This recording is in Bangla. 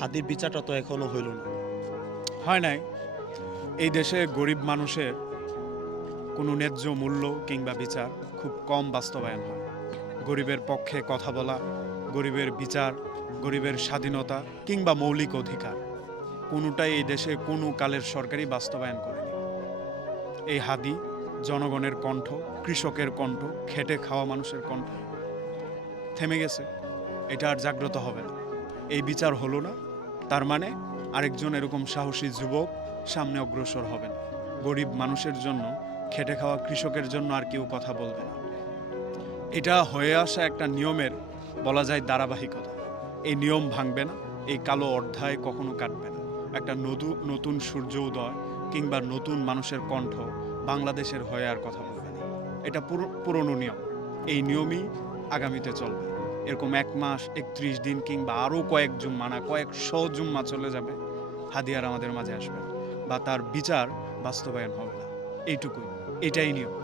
হাদির বিচারটা তো এখনো হইল না। হয় নাই। এই দেশে গরিব মানুষের কোনো ন্যায্য মূল্য কিংবা বিচার খুব কম বাস্তবায়ন হয়। গরিবের পক্ষে কথা বলা, গরিবের বিচার, গরিবের স্বাধীনতা কিংবা মৌলিক অধিকার কোনোটাই এই দেশে কোনো কালের সরকারই বাস্তবায়ন করেনি। এই হাদি জনগণের কণ্ঠ, কৃষকের কণ্ঠ, খেটে খাওয়া মানুষের কণ্ঠ থেমে গেছে। এটা আর জাগ্রত হবে না। এই বিচার হলো না, তার মানে আরেকজন এরকম সাহসী যুবক সামনে অগ্রসর হবেন। গরিব মানুষের জন্য, খেটে খাওয়া কৃষকের জন্য আর কেউ কথা বলবে না। এটা হয়ে আসা একটা নিয়মের বলা যায় ধারাবাহিকতা। এই নিয়ম ভাঙবে না, এই কালো অধ্যায় কখনো কাটবে না। একটা নতুন সূর্য উদয় কিংবা নতুন মানুষের কণ্ঠ বাংলাদেশের হয়ে আর কথা বলবে না। এটা পুরনো নিয়ম। এই নিয়মই আগামীতে চলবে। এরকম ১ মাস ৩১ দিন কিংবা আরও কয়েক জুম্মা না কয়েকশো জুম্মা চলে যাবে, হাদি আর আমাদের মাঝে আসবে না বা তার বিচার বাস্তবায়ন হবে না। এইটুকুই, এটাই নিয়ম।